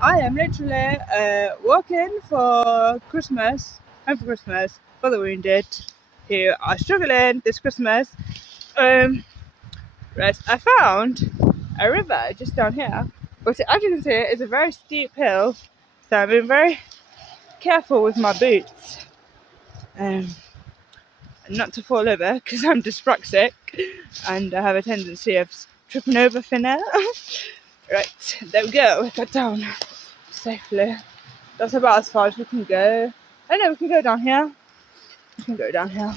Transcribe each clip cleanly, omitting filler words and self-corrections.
I am literally working for Christmas, home for Christmas, for the wounded who are struggling this Christmas. Right, I found a river just down here, but as you can see, it's a very steep hill, so I've been very careful with my boots, not to fall over because I'm dyspraxic and I have a tendency of tripping over thin air. Right, there we go. We got down safely. That's about as far as we can go. I know we can go down here. We can go down here.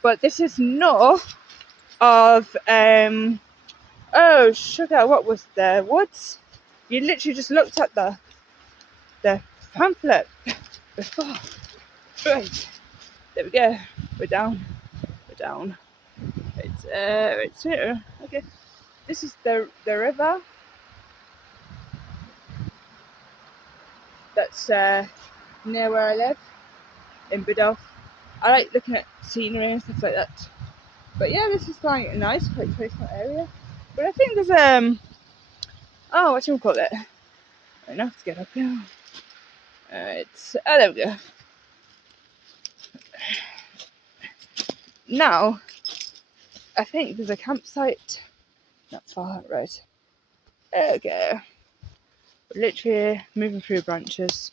But this is north of oh sugar, what was there? Woods? You literally just looked at the pamphlet before. Right. There we go. We're down. We're down. It's here. Okay. This is the river. That's near where I live in Biddulph. I like looking at scenery and stuff like that. But yeah, this is like a nice, quite peaceful area. But I think there's oh, what do you call it? I don't have to get up here. Oh, there we go. Now, I think there's a campsite not far, right? There we go. We're literally moving through branches.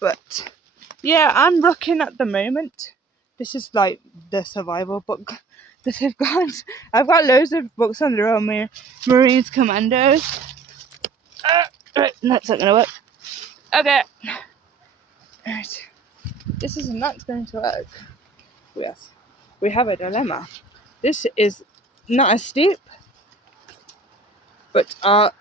But yeah, I'm rucking at the moment. This is like the survival book that I've got. I've got loads of books on the Royal Marine Commando. Right, that's not gonna work. Okay. Right. This is not going to work. Yes. We have a dilemma. This is not as steep, but our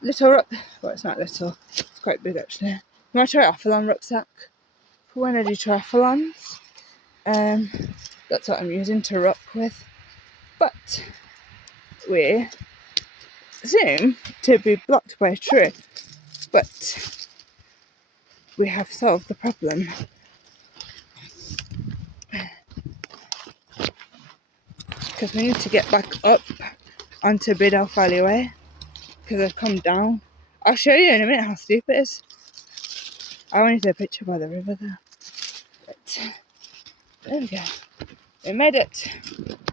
little well, it's not little, it's quite big actually. My triathlon rucksack for when I do triathlons. That's what I'm using to ruck with. But we seem to be blocked by a tree. But we have solved the problem. Because we need to get back up onto Biddulph alleyway. Because I've come down. I'll show you in a minute how steep it is. I wanted to take a picture by the river there. But there we go. We made it.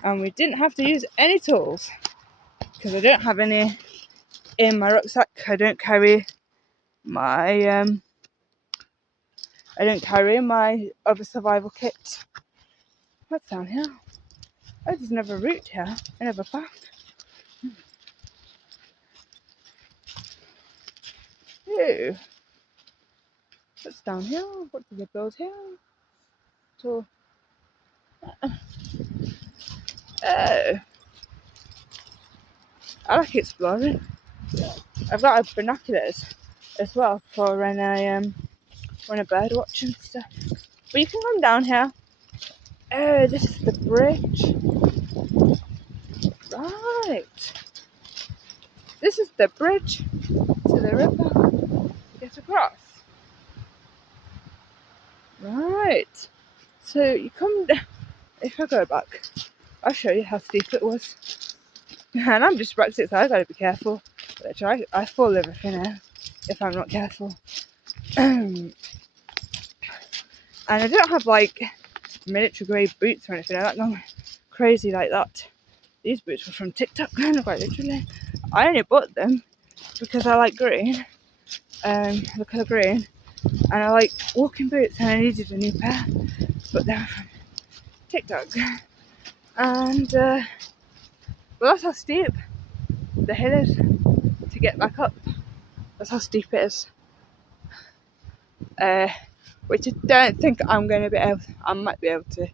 And we didn't have to use any tools. Because I don't have any in my rucksack. I don't carry my other survival kit. What's down here? Oh, there's another route here. Another path. Ew. What's down here? What do they build here? So, oh. I like exploring. I've got binoculars as well for when I bird watch and stuff. But you can come down here. Oh, this is the bridge. Right. This is the bridge to the river to get across. Right. So you come down. If I go back, I'll show you how steep it was. And I'm dyspraxic, so I've got to be careful. I fall over thin air if I'm not careful. And I don't have like military grade boots or anything. I'm not crazy like that. These boots were from TikTok, quite literally. I only bought them because I like green, the colour green, and I like walking boots, and I needed a new pair, but they were from TikTok. And well, that's how steep the hill is to get back up. That's how steep it is. Which I don't think I'm going to be able to. I might be able to,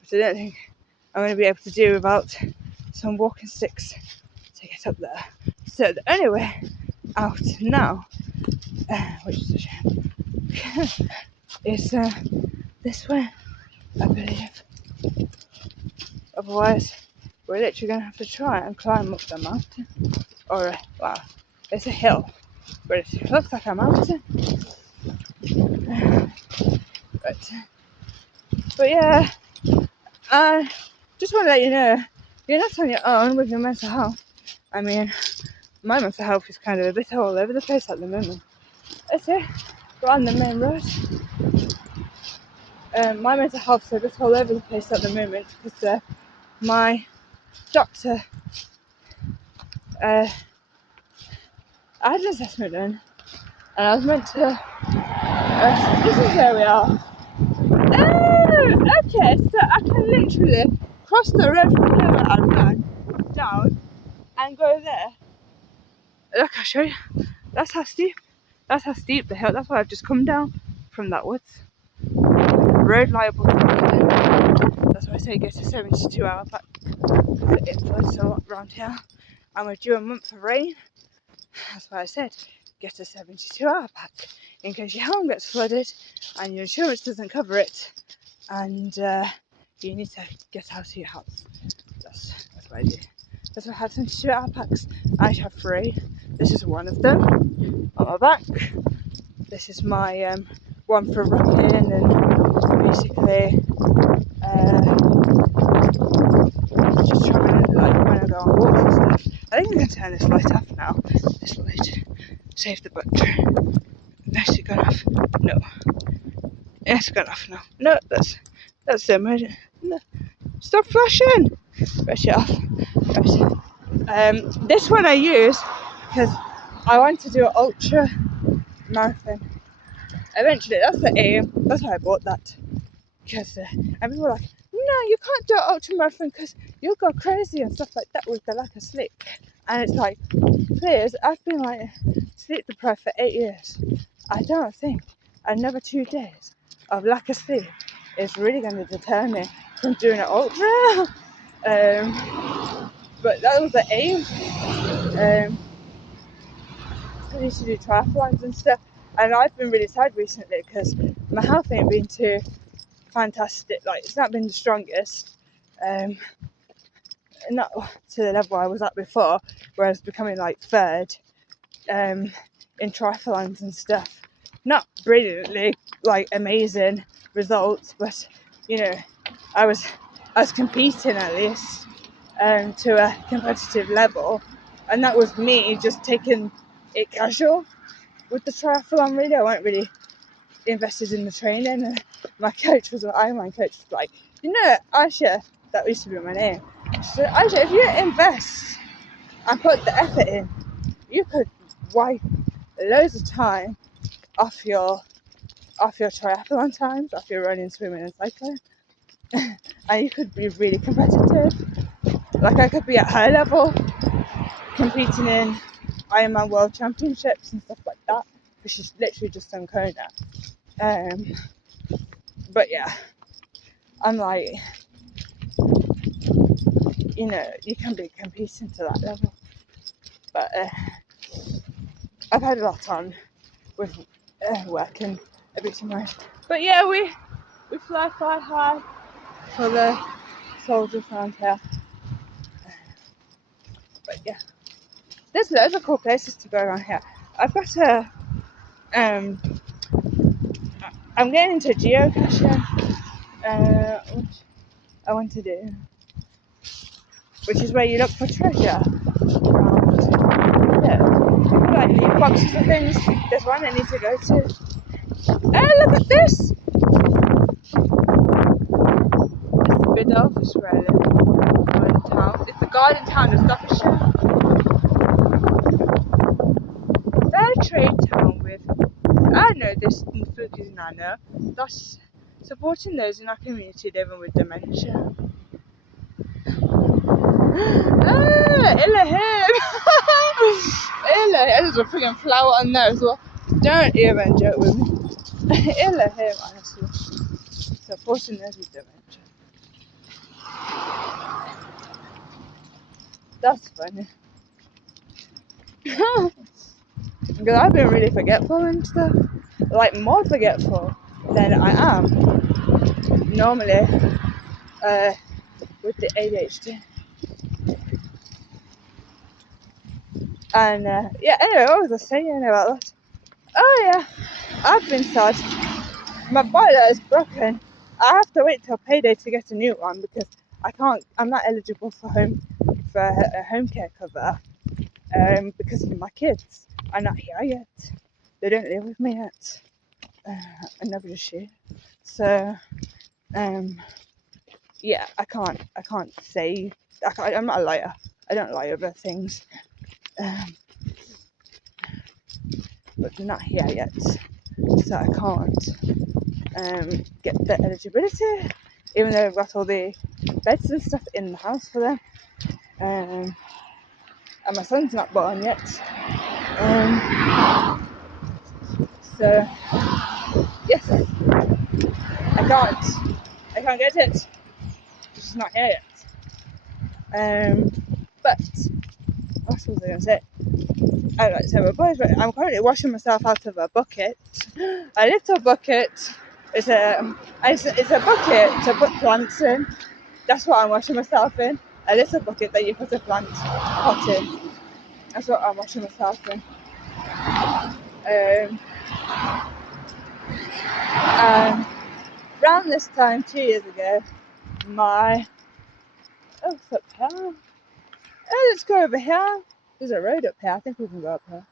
but I don't think I'm going to be able to do without some walking sticks to get up there. So the only way out now, which is a shame, is this way, I believe. Otherwise, we're literally going to have to try and climb up the mountain. Or, wow, it's a hill, but it looks like a mountain. But yeah, I just want to let you know, you're not on your own with your mental health. I mean, my mental health is kind of a bit all over the place at the moment. It's here, we're on the main road. My mental health is a bit all over the place at the moment because my doctor, I had an assessment done, and I was meant to. This is where we are. Oh, okay, so I can literally cross the road from here where I ran down and go there. Look, I'll show you. That's how steep the hill. That's why I've just come down from that woods. Road liable to accident. That's why I say get a 72-hour pack because it floods a lot around here, and we're due a month of rain. That's why I said get a 72-hour pack in case your home gets flooded and your insurance doesn't cover it, and you need to get out of your house. That's what I do. That's why I have 72-hour packs. I have 3. This is one of them on my back. This is my one for rucking and basically just trying to, like, when I go on walks and stuff. I think I can turn this light off now. This light. Save the battery. Has it gone off? No. It's gone off now. No, that's the emergency. No. Stop flashing! Brush it off. Right. This one I use because I want to do an ultra marathon. Eventually, that's the aim. That's why I bought that. Because and people were like, no, you can't do an ultra marathon because you'll go crazy and stuff like that with the lack of sleep. And it's like, please, I've been like sleep deprived for 8 years. I don't think another 2 days of lack of sleep is really going to deter me from doing an ultra. But that was the aim. I used to do triathlons and stuff, and I've been really sad recently because my health ain't been too fantastic. Like, it's not been the strongest. Not to the level I was at before, where I was becoming like 3rd in triathlons and stuff. Not brilliantly, like, amazing results, but you know, I was competing at least to a competitive level, and that was me just taking it casual with the triathlon. Really, I weren't really invested in the training, and my coach was an Ironman coach, was like, you know, Aisha, that used to be my name. She said, Aisha, if you invest and put the effort in, you could wipe loads of time off your triathlon times, off your running, swimming and cycling, and you could be really competitive. Like, I could be at her level competing in Ironman World Championships and stuff like that, because she's literally just done Kona. But yeah, I'm like, you know, you can be competing to that level. But I've had a lot on with work and everything else. But yeah, we fly high for the soldiers around here. But yeah, there's loads of cool places to go around here. I've got a I'm getting into geocaching, which I want to do, which is where you look for treasure around, like leaf boxes and things. There's one I need to go to. Oh, look at this! This is Biddulph, Australia. Garden town. It's the garden town of Staffordshire. Fair trade town with, I know this focus nano, thus supporting those in our community living with dementia. Ilahim! Ilahim! There's a freaking flower on there as well. Don't even joke with me. Ilahim, honestly. Supporting those with dementia. That's funny. Because I've been really forgetful and stuff. Like, more forgetful than I am normally with the ADHD. And yeah, anyway, what was I saying about that? Oh yeah, I've been sad. My boiler is broken. I have to wait till payday to get a new one because I'm not eligible for a home care cover. because my kids are not here yet. They don't live with me yet. In Edwards-Joshi. So yeah, I can't say. I'm not a liar. I don't lie over things. But they're not here yet, so I can't get the eligibility, even though I've got all the beds and stuff in the house for them. And my son's not born yet. So yes, I can't get it. It's not here yet. But what was I going to say? I like to say my boys, but I'm currently washing myself out of a bucket. A little bucket. It's a bucket to put plants in. That's what I'm washing myself in. A little bucket that you put a plant pot in. That's what I'm washing myself in. And around this time 2 years ago, what's up here? Oh, let's go over here. There's a road up here. I think we can go up here.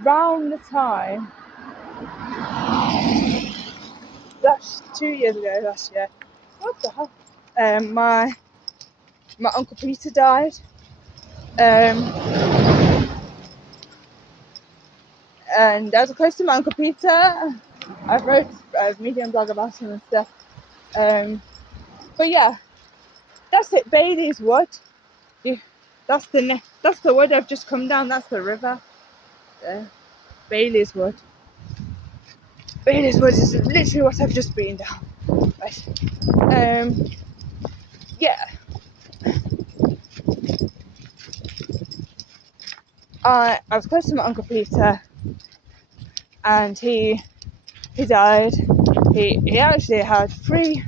Round the time, 2 years ago, last year. What the hell? My Uncle Peter died. And I was close to my Uncle Peter. I've wrote a medium blog about him and stuff. But yeah, that's it. Bailey's Wood. That's the wood I've just come down. That's the river. Bailey's Wood. Bailey's Wood is literally what I've just been down. Right. Yeah. I was close to my Uncle Peter, and he died. He actually had three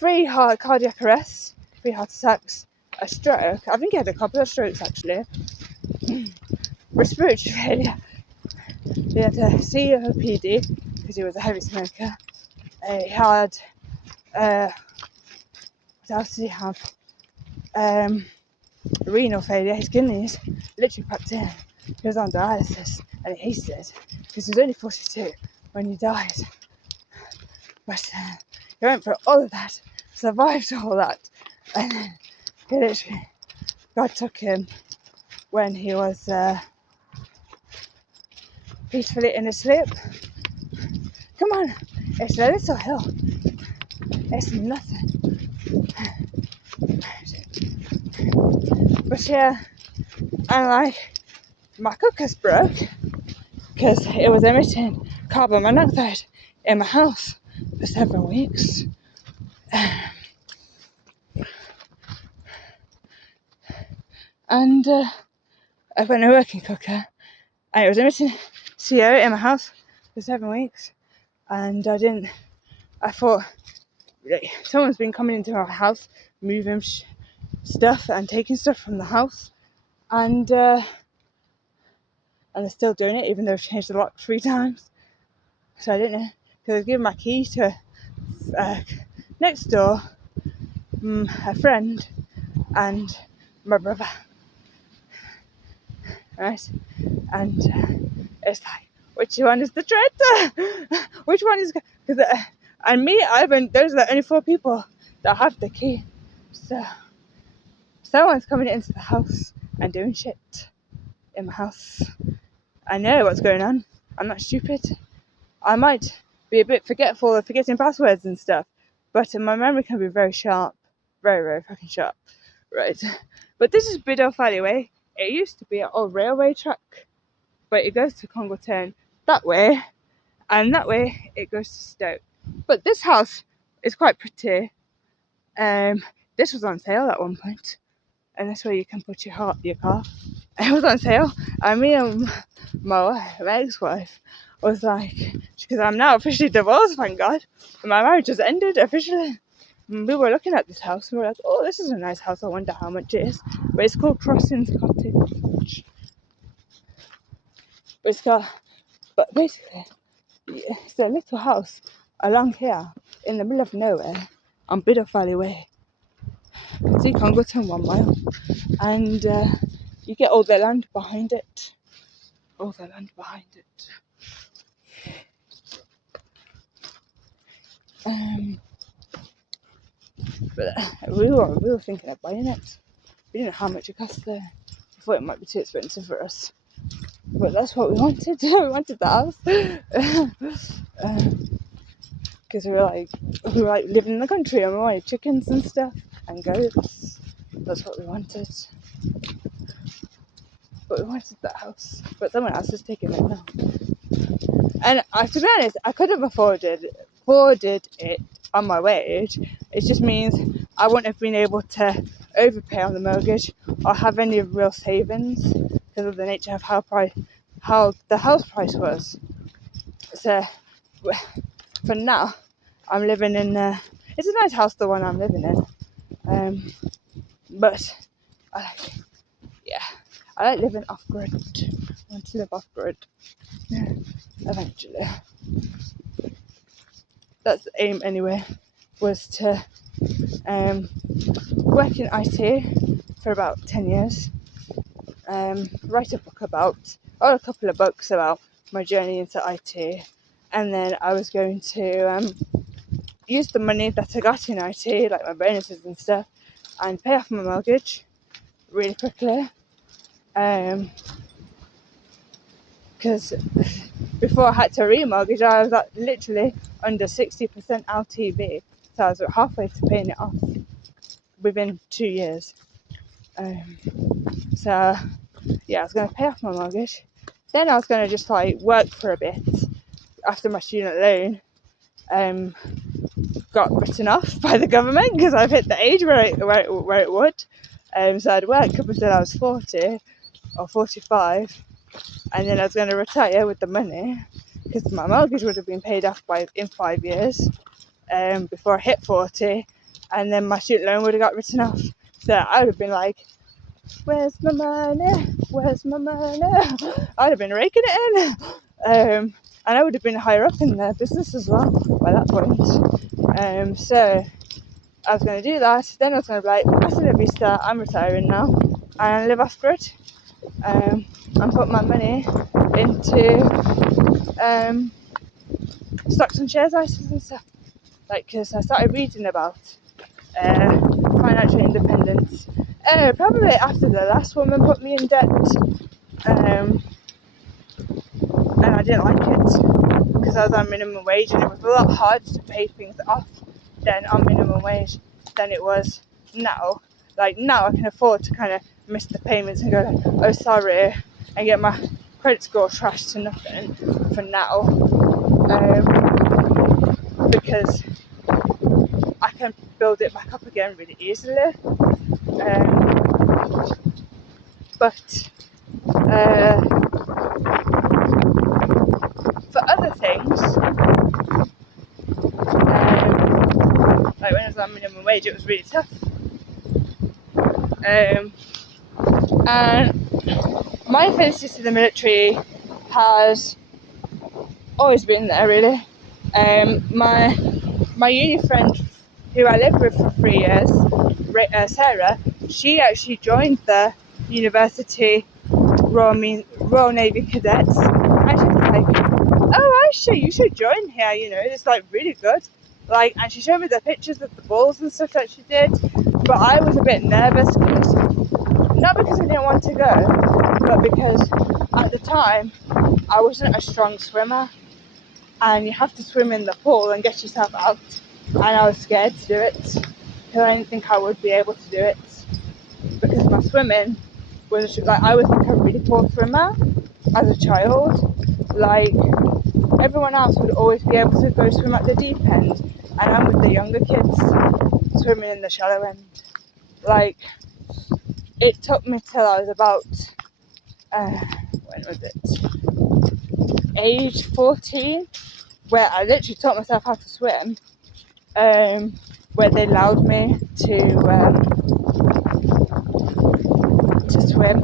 cardiac arrests, 3 heart attacks, a stroke. I think he had a couple of strokes actually. Respiratory failure. He had a COPD because he was a heavy smoker. He had what else did he have? Renal failure. His kidneys literally packed in. He was on dialysis, and he said because he was only 42 when he died. But he went for all of that, survived all that, and then he literally, God took him when he was peacefully in his sleep. Come on, it's a little hill. It's nothing. But yeah, and like my cooker's broke because it was emitting carbon monoxide in my house for several weeks. And I've got a working cooker, and it was emitting CO in my house for 7 weeks, and I thought someone's been coming into our house, moving stuff and taking stuff from the house, and they're still doing it even though I've changed the lock 3 times. So I didn't know, because I've given my key to next door, a friend and my brother, right? And it's like, which one is the traitor? Which one is? Because and me, Ivan, those are the only 4 people that have the key. So someone's coming into the house and doing shit in my house. I know what's going on. I'm not stupid. I might be a bit forgetful of forgetting passwords and stuff, but my memory can be very sharp. Very, very fucking sharp. Right. But this is Biddulph Alleyway. It used to be an old railway track, but it goes to Congleton that way, and that way it goes to Stoke. But this house is quite pretty. This was on sale at one point, and that's where you can put your car. It was on sale, and me and my ex-wife was like, because I'm now officially divorced, thank God, and my marriage has ended officially. And we were looking at this house, and we were like, oh, this is a nice house, I wonder how much it is. But it's called Crossings Cottage. But basically, it's a little house along here in the middle of nowhere on Biddulph Alleyway. You can see Congleton 1 mile, and you get all the land behind it. All the land behind it. But we were thinking of buying it. We didn't know how much it cost there. I thought it might be too expensive for us, but that's what we wanted. We wanted the house because we were like living in the country, and we wanted chickens and stuff and goats. That's what we wanted. But we wanted that house. But someone else is taking it now. And to be honest, I could have afforded it on my wage. It just means I wouldn't have been able to overpay on the mortgage or have any real savings because of the nature of how the house price was. So for now, I'm living in it's a nice house, the one I'm living in, but I like living off grid. I want to live off grid eventually. That's the aim anyway, was to work in IT for about 10 years, write a couple of books about my journey into IT, and then I was going to use the money that I got in IT, like my bonuses and stuff, and pay off my mortgage really quickly, because before I had to remortgage, I was literally under 60% LTV, so I was halfway to paying it off within 2 years. So yeah, I was going to pay off my mortgage, then I was going to just work for a bit after my student loan got written off by the government because I've hit the age where it would. So I'd work up until I was 40 or 45, and then I was going to retire with the money because my mortgage would have been paid off in 5 years before I hit 40, and then my student loan would have got written off. So I would have been like, where's my money? Where's my money? I'd have been raking it in. And I would have been higher up in the business as well by that point. So I was going to do that. Then I was going to be like, hasta la vista, I'm retiring now, and live off grid, and put my money into stocks and shares ISAs and stuff. Because I started reading about financial independence probably after the last woman put me in debt, and I didn't like it because I was on minimum wage, and it was a lot harder to pay things off then on minimum wage than it was now. Now I can afford to kind of miss the payments and go oh sorry, and get my credit score trashed to nothing for now, because I can build it back up again really easily. But for other things, when I was on minimum wage, it was really tough. And my affinity to the military has always been there, really. My uni friend, who I lived with for 3 years, Sarah, she actually joined the university Royal Navy Cadets, and she was like, oh Aisha, you should join here, it's really good. And she showed me the pictures of the balls and stuff that she did, but I was a bit nervous, not because I didn't want to go, but because at the time I wasn't a strong swimmer, and you have to swim in the pool and get yourself out, and I was scared to do it because I didn't think I would be able to do it, because my swimming was I was a really poor swimmer as a child. Everyone else would always be able to go swim at the deep end, and I'm with the younger kids swimming in the shallow end. It took me till I was about when was it, age 14, where I literally taught myself how to swim, where they allowed me to swim.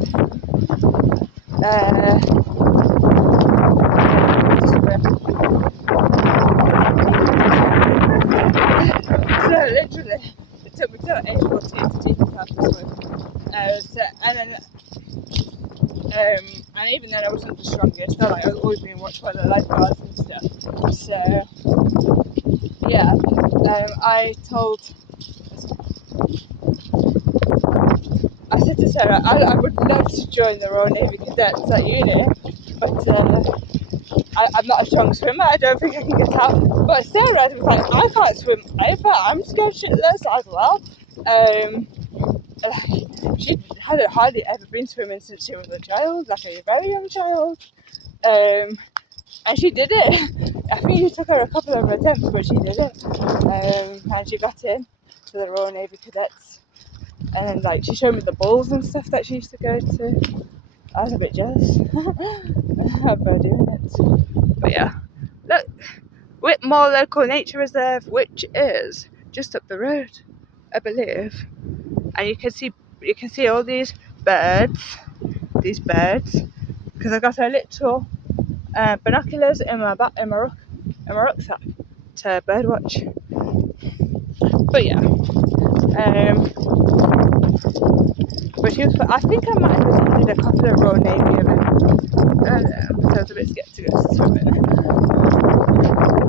So literally, it took me till age 14 to and even then I wasn't the strongest. So like I was always being watched by the lifeguards and stuff. So yeah, I said to Sarah, I would love to join the Royal Navy Cadets at uni, but I'm not a strong swimmer. I don't think I can get out. But Sarah was like, I can't swim either. I'm scared shitless as well. She hadn't hardly ever been swimming since she was a child, like a very young child. And she did it. I think it took her a couple of attempts, but she did it. And she got in to the Royal Navy Cadets. And then, like, she showed me the balls and stuff that she used to go to. I was a bit jealous of her doing it. But yeah, look, Whitmore Local Nature Reserve, which is just up the road, I believe. And you can see all these birds, because I got a little binoculars in my rucksack to birdwatch. But yeah, but I think I might have attended a couple of Royal Navy events. So I was a bit scared to go swimming.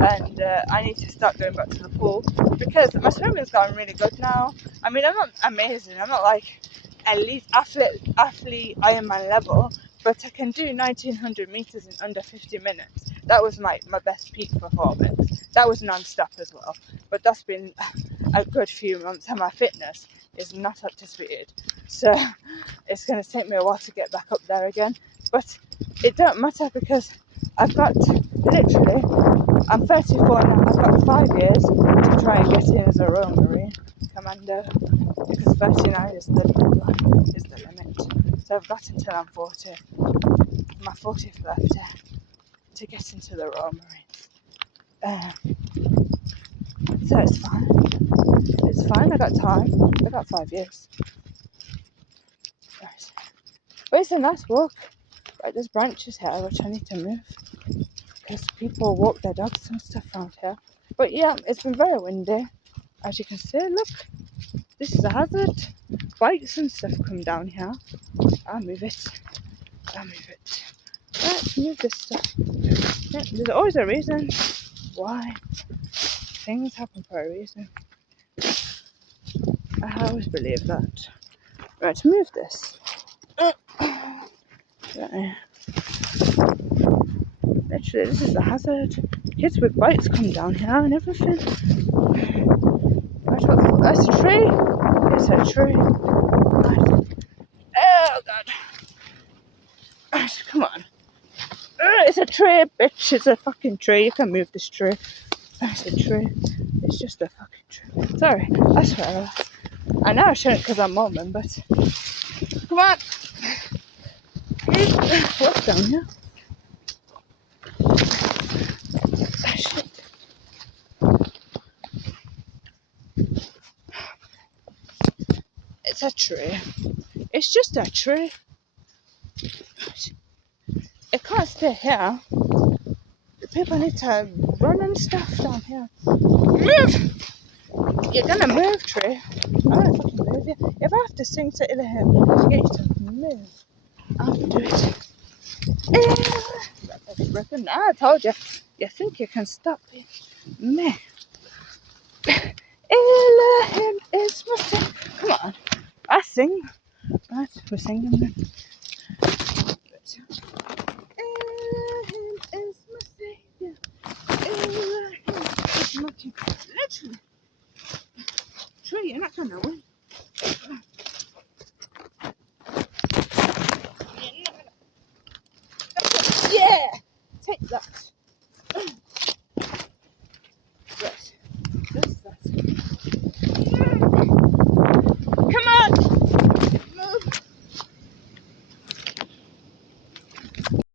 And I need to start going back to the pool because my swimming's gotten really good now. I mean, I'm not amazing. I'm not like elite athlete Ironman level, but I can do 1900 meters in under 50 minutes. That was my best peak performance. That was non-stop as well, but that's been a good few months, and my fitness is not up to speed. So it's going to take me a while to get back up there again. But it don't matter because I've got literally, I'm 34 now, I've got 5 years to try and get in as a Royal Marine Commando, because 39 is the limit. So I've got until I'm 40, my 40th birthday, to get into the Royal Marines. So it's fine, I got time, I got 5 years. Right. But it's a nice walk. Right, there's branches here which I need to move because people walk their dogs and stuff around here. But yeah, it's been very windy, as you can see. Look, this is a hazard. Bikes and stuff come down here. I'll move it. Let's move this stuff. Yeah, there's always a reason why things happen for a reason. I always believe that. Right, to move this. Right. Literally, this is a hazard. Kids with bikes come down here and everything. That's a tree. It's a tree. Oh god. Come on. It's a tree, bitch. It's a fucking tree. You can move this tree. It's a tree. It's just a fucking tree. Sorry, I swear. I know I shouldn't because I'm Mormon, but come on. What's down here? It's a tree. It's just a tree. It can't stay here. The people need to run and stuff down here. Move! You're gonna move, tree. I'm gonna fucking move you. If I have to sing to Ilham to get you to move, I'll do it. I told you. You think you can stop me? Ilham is my sing. Come on. I sing. Right, we're singing then. Ilham is my savior. Ilham is my king. Literally. Tree, you're not gonna win. Yeah! Take that.